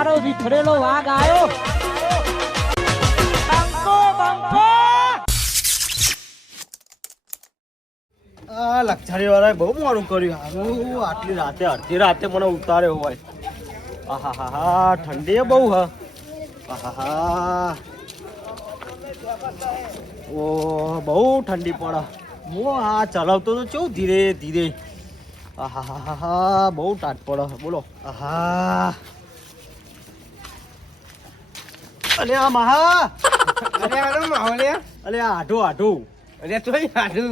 મારો વિખરેલો વાઘ આવ્યો. બંકો બંકો આ લક્ષારી વાળાએ બહુ મોડું કર્યું. હારું આટલી રાતે અડધી રાતે મને ઉતાર્યો હોય. આહાહા ઠંડી બહુ હ. આહાહા ઓ બહુ ઠંડી પડે. હું આ ચલાવતો તો કેવું ધીરે ધીરે. આહાહા બહુ ટાટ પડે. બોલો આહા અલે આ મહા અરે આનો માહોલિયા અલે આ આઢું આઢું અરે તોય સાધું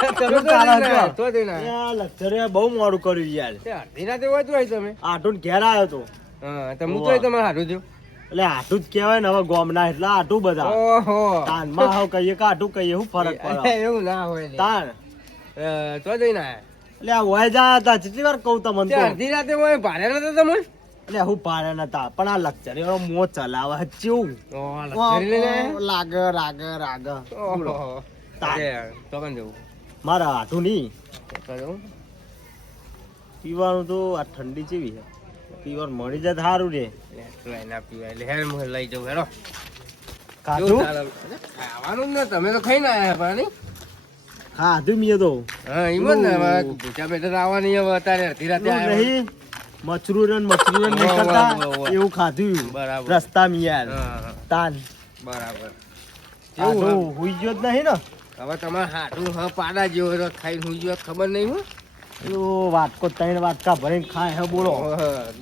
કેવું ચાલે છે? તો દઈને આ લક્ષરે બહુ મોડું કર્યું યાર. અડધી રાતે હોય તો તમે આઢું ઘેર આવ્યો તો હા તો હું તો તમારે હારું છું એટલે આઢું જ કહેવાય ને હવે ગોમના એટલા આઢું બધા. ઓહો તાનમાં હાવ કહીએ કે આઢું કહીએ શું ફરક અરે પડે એવું ના હોય લે. તાન તો દઈને આયા એટલે આ વય જા હતા કેટલી વાર કહું તમને તે તો અડધી રાતે હોય ભારે નતો તમે એટલે હું પાડે નતા પણ આ લક્ષરી વાળો મો ચલાવે કેવું ઓહ લક્ષરી લઈને આયા? લાગે રાગે રાગે ઓહો તાન. અરે, તો કન જવું મારા આઢું નહીં તો જવું પીવાનું તો આ ઠંડી જેવી છે પીવાનું મળી જાય તો સારું રે. લઈ ના પીવાય એટલે હેર હું લઈ જાઉં હેરો ખાધું ખાવાનું જ ને તમે તો ખાઈને આયા પાણી ખાધું મેં તો હા એમ જ ને હવે ભૂખ્યા પેટે તો આવવાની હવે અત્યારે અડધી રાતે એવું આવ્યા. નહીં મચરું નહીં વાહ, કરતા વાહ, વાહ. એવું ખાધું બરાબર. રસ્તા માં યાર હા, હા, તાન બરાબર આઢું હુઈ ગયો જ નહીં ને હવે તમારે હાટું હ પાડા જેવો તો ખાઈને હું જો ખબર નહીં હું પેલું વાટકો ત્રણ વાટકા ભરીને ખાય હે બોલો.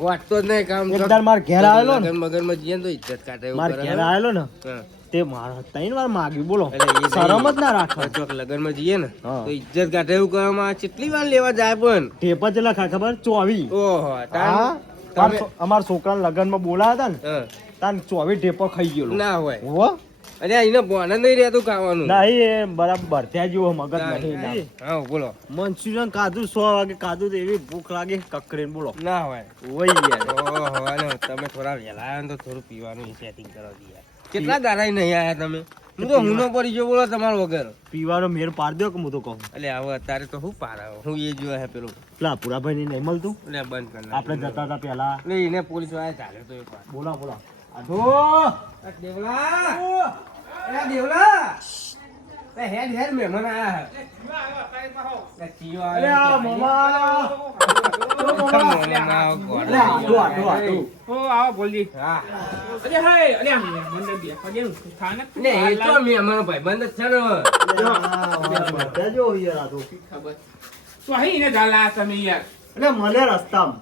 ગોઠતો જ નહીં કામ એકદાર માર ઘેર આવેલો ને મગરમાં જઈએ ને તો ઇજ્જત કાઢે એવું માર કરે ઘેર હે. આવેલો ને હા. તે મારા ત્રણ વાર માગ્યું બોલો એટલે એ નહીં. શરમ જ ના રાખે. ચોક લગનમાં જઈએ ને હા. તો ઇજ્જત કાઢે એવું કરવામાં આવે. કેટલી વાર લેવા જાય પણ ટેપ જ લખા ખબર 24. ઓહો હા તમે અમારા છોકરા લગ્નમાં બોલાયા હતા ને હા. તાન 24 ટેપો ખાઈ ગયેલો. ના હોય હો અરે એને બોને નહીં રહેતું ખાવાનું નહીં એ બરાબર ત્યાં જેવો મગજ નહીં ના. હા બોલો મંચુરિયન ખાધું 100 વાગે ખાધું તો એવી ભૂખ લાગે કકરીને બોલો ના હોય ઓય યાર ઓહો અને તમે થોડા વહેલા આવ્યા ને તો થોડું પીવાનું સેટિંગ કરો યાર કેટલા દાડા નહીં આયા તમે હું તો હુનો પડી ગયો બોલો તમારા વગર પીવાનો મેર પાડ દો કે હું તો કહું એટલે હવે અત્યારે તો શું પાર હું એ જોયા હે પેલું પેલા પુરાભાઈ ને નહીં મળતું એટલે બંધ કરી આપણે જતા હતા પેલા એટલે એને પોલીસ વાળા ચાલે તો એક વાર બોલા બોલા આઢો દેવલા અરે દેવલા એ હેડ હેડ મહેમાન આયા હે ચીયો અરે આ મમા અરે આઢો આઢો આઢો ઓ આવો બોલજી. હા અરે હાય અરે આમ મંડળ બે પગે સ્થાનક ને એ તો મહેમાન ભાઈ બંધ જ છે ને બધા જો યાર આઢો ખબર તો અહીં ને ઝાલા તમે યાર એટલે મને રસ્તામાં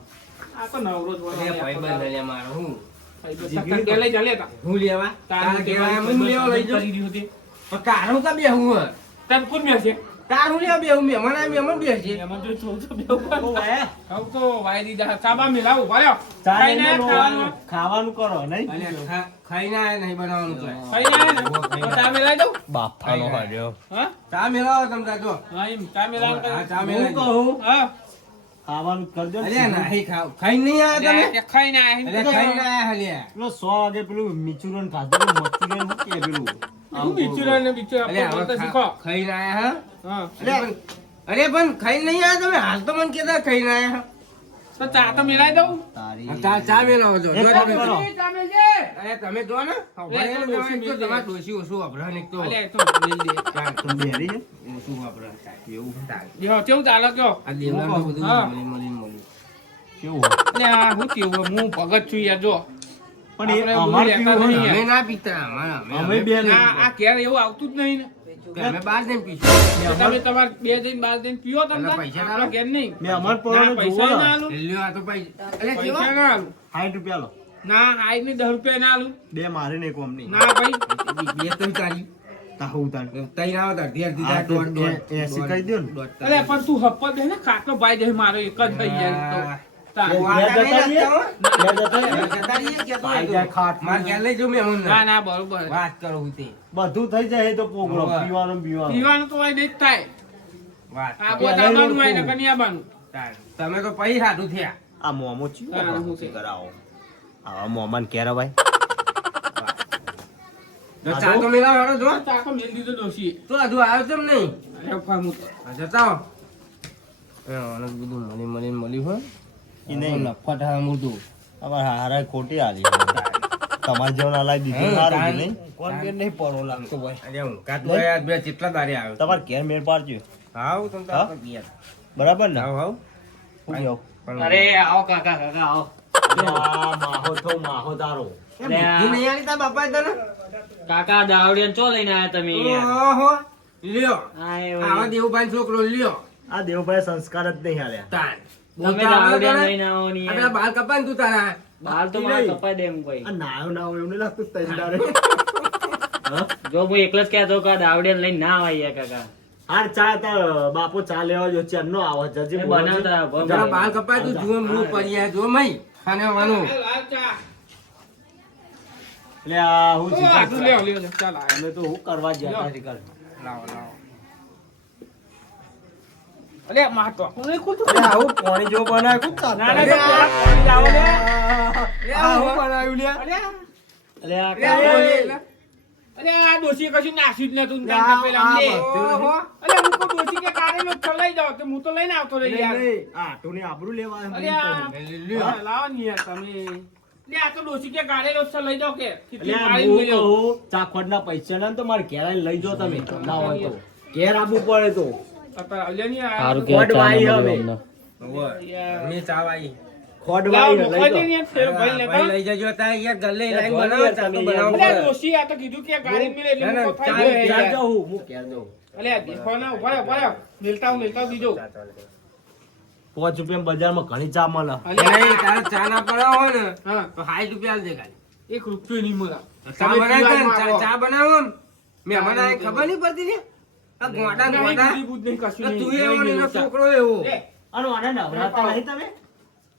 આ તો નવરો જ અરે ભાઈ બંધ લે મારો હું સત્તર કે લઈ ચાલે તા હું લેવા તારા કેવા એમ હું લેવા લઈ જાઉં કરી દીધું તે પણ કારું કા બે હું તમ કોણ મે છે કારું લેવા બે હું મહેમાન આ મહેમાન બે છે એમાં જો છો બે હું તો વાઈ દીધા સાબા મિલાવું ભાયો ચાલે ખાઈને ખાવાનું ખાવાનું કરો નહીં અલ્યા ખાઈને આયા નહીં બનાવવાનું તો ખાઈને તો ચા મિલાઈ દઉં બાફાનો હાડ્યો હા ચા મેલાવો તમ તા જો હા એમ ચા મિલાવ હા, ચા હું મેલાવી દો. કહું હા ખાવાનું કરજો ને. અલ્યા નહીં ખાવ ખાઈને નહીં આયા તમે ખાઈને અલ્યા ખાઈને આયા હલ્યા પેલો 100 વાગે પેલું મીચુરન ખાધું મચુરન શું કે પેલું હું બિચુરા ને બિચુરા અલ્યા આપણે બોલતા હવે શીખો ખાઈને આયા હા હા અરે પણ ખાઈને નહીં આયા તમે હાલ તો મને કહેતા ખાઈને આયા તો ચા તો મિલાઈ દઉં તારી ચા ચા મેલાવો જો એક જો કામ તમે કરો. ચા મિલજે અરે તમે જો ને એ તો ડોશી મિલ જાય. તમારે ડોશી ઓછું વાપરવાનું એક તો અલ્યા એ તો મિલ દે તો બેરી છે? ઓછું વાપરવાનું એવું થાય દેહો કેવું ચાલે કયો આ દેવલાનું બધું હા. મળી કેવું હોય? એટલે આ હું કેવું હું ભગત છું યાર જો પણ એ આપણે અમાર બધું પીવું હોય લેતા ને. અમે ના પીતા અમે બે નહીં. આ ઘેર એવું આવતું જ નહીં ને અમે બહાર જઈને પીશું તો તમે તમારે બે જઈને બાર જઈને પીઓ તમે એટલે પૈસા ના આપણા ઘેર નહીં મેં અમાર ના, પોરાને પૈસા જોવો ના ને. આલું લ્યો આ તો પૈસા અરે પૈસા કેવા ના આલું 60 રૂપિયા લો ના આઈ ની 10 રૂપિયા ના આલું બે મારે ને કોમ નહીં ના ભાઈ બે તો ચાલી તાહુ તાણ તઈ આવો તાર ધીર આ તો ધીર એ 80 કહી દ્યો ને. અરે પણ તું હપ્પત દે ને ખાટલો ભાઈ દે મારો એક જ ભાઈ યાર તો તાર. આઈ જાય ખાટ. ના ના બરોબર વાત કરો હું તે બધું થઈ જાય તો પોગળો હોવે. પીવાનું પીવાનું પીવાનું તો હોય નહીં જ થાય વાત આ કરો. બતાવવાનું હોય ને કન્યાબાનું તાર. તમે તો પૈ હાટું થયા આ મોમો ચીવો હા, હું છે. કરાવો આવા મોમાન કેરા ભાઈ જો ચા તો મેલાવો હાડો જો ચાકો મેલ દીધો ડોશીએ. તો હજુ આવ્યો કેમ નહીં અરે ફામું તો. હા, જતા હો. એ આને બધું મળ્યું હોય ઈ નહીં. નફટ હા મૂર્તું અમારે હારા ખોટી આલી તમારે જેવું ના લાવી દીધું ના રૂ નહીં કોણ મેર નહીં પડો લાગતો ભાઈ અરે હું કાતું આયા બે કેટલા દારે આવ્યો તમારે ઘેર મેર પાડજો હાવ તમ તો હા? આપણે પિયર બરાબર ને હાવ હાવ હું જાઉં પણ અરે આવો કાકા કાકા આવો આ માહો તો માહો તારો એ બુદ્ધિ નહીં આલી તારા બાપાએ તને કાકા દાવડિયાને ચો લઈને આયા તમે ઓહો લ્યો આય આવા દેવભાઈ છોકરો લ્યો આ દેવભાઈ સંસ્કાર જ નહીં હાલ્યા તાન તમે દાવડિયાને લઈને આવો ની આપડા બાલ કપાય ને તું તારા બાલ તો મારા કપાઈ દે એમ કોઈ આ નાયો ના હોય એવું નહીં લાગતું તૈયાર જો હું એકલો જ કહેતો કે આ દાવડિયાને લઈને ના આવાય કાકા હાર ચા તાર બાપુ ચા લેવા જો છે એમનો આવો જજી એ બનાવતા જરા બાલ કપાય તું જુઓ મું પડી જો મઈ ખાને વાનું લાલ ચા. એટલે આ હું ઓ, આટલું લ્યો, લ્યો, લ્યો. ચાલ, આ. અમે તો હું કરવા ગયા હતા શિકાર લાવો લાવો અરે, માં તો આખું નહીં ખુલતું. એટલે આવું પાણી જો બનાય કું ના, ના, તો પેલા પાણી લાવો લે. આવું બનાવ્યું લ્યા અરે, અરે આ અરે, અરે, આ ડોશીએ કશું નાખ્યું જ નતું ને આ- કાંઈ પેલા આ લે. બધું ઓહો. અરે, હું તો ડોશી કે કારેલો જ લઈ જાઓ તો હું તો લઈને આવતો રહી યાર. આ ટોની આબરૂ લેવા અરે, આ લાવો ને યાર તમે. લે, આ તો ડોશી કે કારેલો જ લઈ જાઓ કે કેટલી મારી મળ્યો. ચાખવડના પૈસા ના તો મારે ઘેર આવીને લઈ જાઓ તમે ના હોય તો ઘેર આવવું પડે તો અત્યારે લ્યો ને આ. સારું ખોટ વાઈ હવે યાર. મે ચાવાઈ ખોટ લાવો, વાઈ મોકલાઈ દે લઈ ને યાર, ફેર ભાઈ લેતા. ભાઈ લઈ જજો તા યાર ગલ્લે યાર, લાઈન જોઈ બનાવો યાર ચા તો તમે બનાવો અરે, યાર. ડોશી આ તો કીધું કે ગાડી મિલે એટલે ના, ના, હું તો ચા- થાય જાઉં યાર. જાઉં હું ઘેર જાઉં અલે, આ દીફાના ઉભા રહો, ઉભા રહો. મિલતા દીજો. ₹5 બજારમાં ઘણી ચા મળે અલે, નહીં તારે ચા ના પડાવો હોય ને હા, તો 60 રૂપિયા આલ દે ખાલી. એક રૂપિયો નહીં મળે. ચા તમે બનાવી દે ને, પીવાનું આપો. ચા બનાવો ને મહેમાન આવે ખબર નહીં પડતી ને આ ગોટા નહીં, ગોટા બુદ્ધિ બુદ્ધિ નહીં, કશું તો નહીં. તું એવો ને નહીં, એનો નહીં, છોકરો એવો લે. અને ઓને નવરાવતા નહીં તમે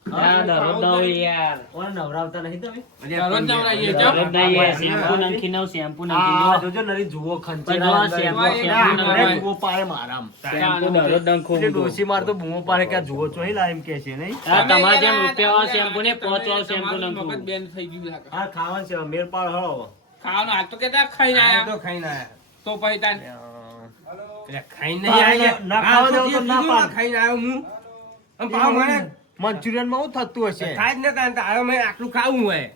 આ દરરોજ ના હોય યાર ઓને નવરાવતા નહીં તમે દરરોજ નવરાઈએ છો. દરરોજ ના યાર શેમ્પુ નાખી નવ શેમ્પુ આ નાખી જોજો નરી જુઓ ખંચી પણ ના જો અંદર. શેમ્પુ આ શેમ્પુ ના અરે નાખી જુઓ પાડે મારામ શેમ્પુ દરરોજ ડંખો એટલે ડોશી માર તો બૂમો પાડે કે આ જુઓ છો હિલા એમ કે છે નહીં આ તમારે જેમ તમે રૂપિયા યાર, શેમ્પુ ને તમે 5 વાળું શેમ્પુ તમારું નાખું. મગજ બેન થઈ ગયું લાગે. આ ખાવાનું છે મેર પાડ હળો ખાવાનું હાલ તો કેતા ખાઈને આ આયા. તો ખાઈને આયા તો પછી તાન. એટલે ખાઈને નહીં આયા ના ખાવા આ તો દેવું તો જે ના કીધું ને, પાડ. ખાઈને આવ્યો હું આમ પાવ મને મંચુરિયન માં શું થતું હશે થાય જ ને તાન તારે મેં આટલું ખાવું હોય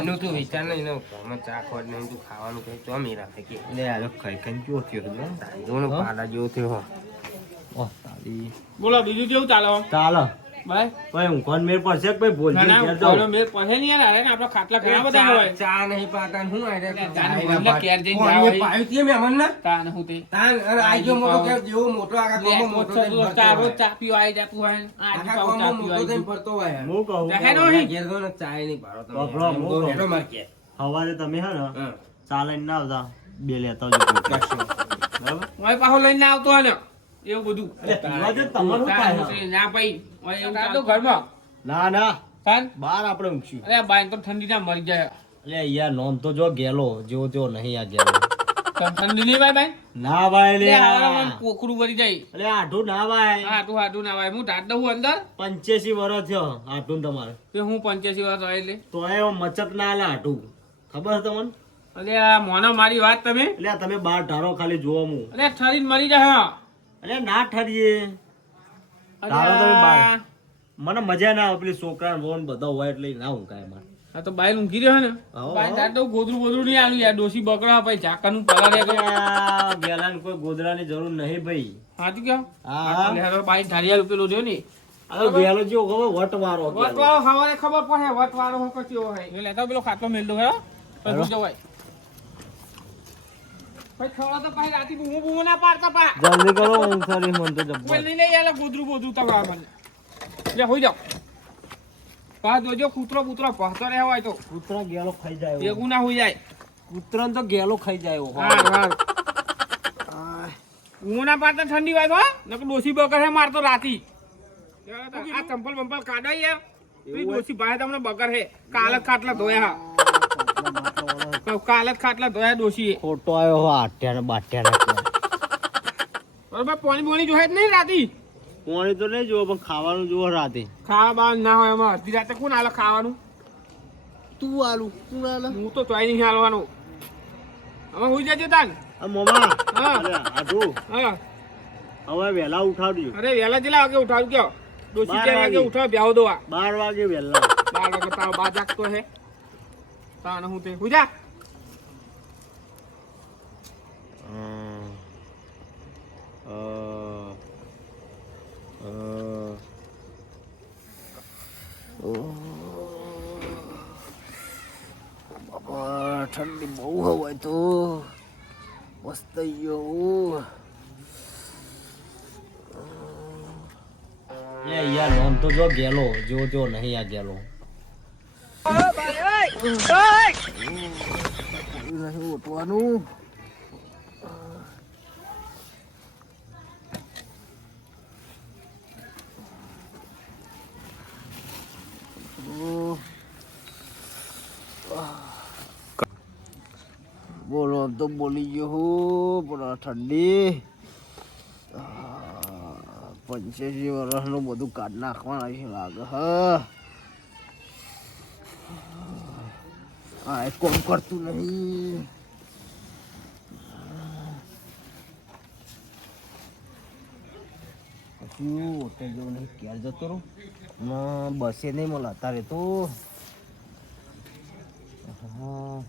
એનું તું વિચાર નહીં એનો ઘરમાં ચા ખોટ નહીં તું ખાવાનું કઈ ચોમી રાખે કે લે આ ખાઈ ખાઈ કેવો થયો છે તાંદોનો પાલા જેવો થયો ઓહ તારી બોલો બીજું કેવું ચાલે આમ? ચાલો ભાઈ ભાઈ હું કોણ મેર પડશે કે ભાઈ બોલજો ના, ઘેર ના, જાઉં. બોલો, મેં પહેલે નહીં યાર, અરે ને આપણા ખાટલા ઘણા બધા હોય. ચા નહીં પાતા ને હું આયરે એટલે ચા તાન નહીં મને પાતા. ઘેર જઈને કોઈએ જાવ હોય. પાયું તે મહેમાનને? તાન હું તે. તાન અને આજો મોટો કે જેવો મોટો આખા લે, ગામમાં મોટો થઈને મોટો ફરતો ચા, રોજ હોય. ચા પીવા આવી જતું હોય ને. આ આખા પાછું ચા ગામમાં પીવા મોટો આવી થઈને ફરતો હોય. હું કહું જાહે કહું. નો અહીં. ઘેર તો ને ચાય નહીં પાડો તમે. બાપરો, એમ હું તો કહું. હેડો માર ઘેર. સવારે તમે હે ને હા. ચાલે ના આવતા બે લેતા આવજો કશો. બરાબર ઓય પાછો લઈને ના આવતો હોય ને એવું બધું. એટલે પીવા જો તમારું તાન થાય હું તે ના પાઈ. ઓય એવું ચાલતું ઘરમાં. ના ના તાન. બાર આપણે ઊંઘશું અરે બાઈન તો ઠંડી ના મરી જાય. એટલે યાર નોમ તો જો ગેલો જેવો તેવો નહીં આ ગેલો તમ ઠંડી નહીં ભાઈ ભાઈ? ના ભાઈ લે લે, આવડે મને કોકરું ભરી જાય. એટલે આઠું ના ભાઈ હાટું ના ભાઈ. હું ઢાટ દઉં અંદર. 85 વર્ષ થયો આઠું તમારે તે હું 85 વર્ષ હોય એટલે. તો એ મચક ના આલે આઠું ખબર છે તમને અરે આ મોનો મારી વાત તમે. એટલે આ તમે બાર ઢારો ખાલી જોવો હું અરે ઠરીને મરી જાય. એટલે ના ઠરીએ અરે ધારો તમે બાર. આ મને મજા ના આવે પેલી છોકરા રોન બધા હોય એટલે ના ઊંઘાય મારે આ તો બાઈ ઊંઘી રહ્યો ને. હો, બાઈ હો. ઢાટ દઉં ગોદરું નહીં આલું યાર. ડોસી બકરા પછી ઝાકરનું પલાળે કે. આ ગેલાને કોઈ ગોદડાની જરૂર નહીં ભાઈ હાચું કહો? હા. લેરો બાઈ ઢાળિયા રૂપેલો રહ્યો ને. આ તો ગેલો જેવો ખબર વટવારો ગેલો. વટવાળો સવારે ખબર પડે વટવાળો હોય કે કેવો હોય. એ લેતા પેલો ખાટલો મેલ દો હે. પછી હેલો. જવાય. પછી ખવડો તો પછી રાતી બૂમો ના પાડતા પા. જલ્દી કરો સોરી મન તો કોઈ જબ્બર નહીં યાર ગોદરું બોદરું તમારા મને. લે હોઈ જાઓ. પા જોજો કૂતરો બૂતરો પહતો રહેવા હોય તો કૂતરા ગેલો ખાઈ જાય ભેગું ના હોઈ જાય. કૂતરા તો ગેલો ખાઈ જાય હારું, હારું. બૂમો ના પાડતા ઠંડી હોય તો નકર ડોસી બકર હે મારતો રાતી. આ ચંપલ બંપલ કાઢો યાર. પેલી ડોસી ભાઈ તમને બકર હે. કાલ જ ખાટલા ધોયા હા. કાલ જ ખાટલા ધોયા ડોસી ખોટો આવ્યો હો આઠ્યા ને બાઠ્યા બરોબર. પાણી બોણી જોહે જ નહીં રાતી. કોણી તો નહીં જુઓ પણ ખાવાનું જુઓ રાતે ખાવા બાવા ના હોય એમાં અડધી રાતે કોણ આલે ખાવાનું? તું આલુ તું આલે હું તો ચોઈ નહીં હાલવાનું. હવે હોઈ જજો તાન. આ મોમા હા. અરે આઠું હા. હવે વહેલા ઉઠાડજો અરે વહેલા જેટલા વાગે ઉઠાડું કયો? ડોશી 12 4 વાગે વાગે. ઉઠો બેહો દો આ 12 વાગે વહેલા 12 વાગે તારો બા જાગતો હે તાને હું તે હુજા બાપા ઠંડી બહુ હોય તો મસ્ત ગયો યાર આમ તો જો ગેલો જો નહીં આ ગેલો નહીં ઉઠવાનું બોલો આમ તો બોલી ગયો હું પણ ઠંડી 85 વર્ષનું બધું કાઢ નાખવાના છે લાગે હા એ કોમ કરતું નહીં શું હોટેલ જેવું નહીં ક્યારે જતો રહું બસે નહીં મળે અત્યારે તો હા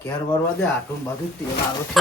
ઘેર વરવા દે આટું બધું તેલ આવે છે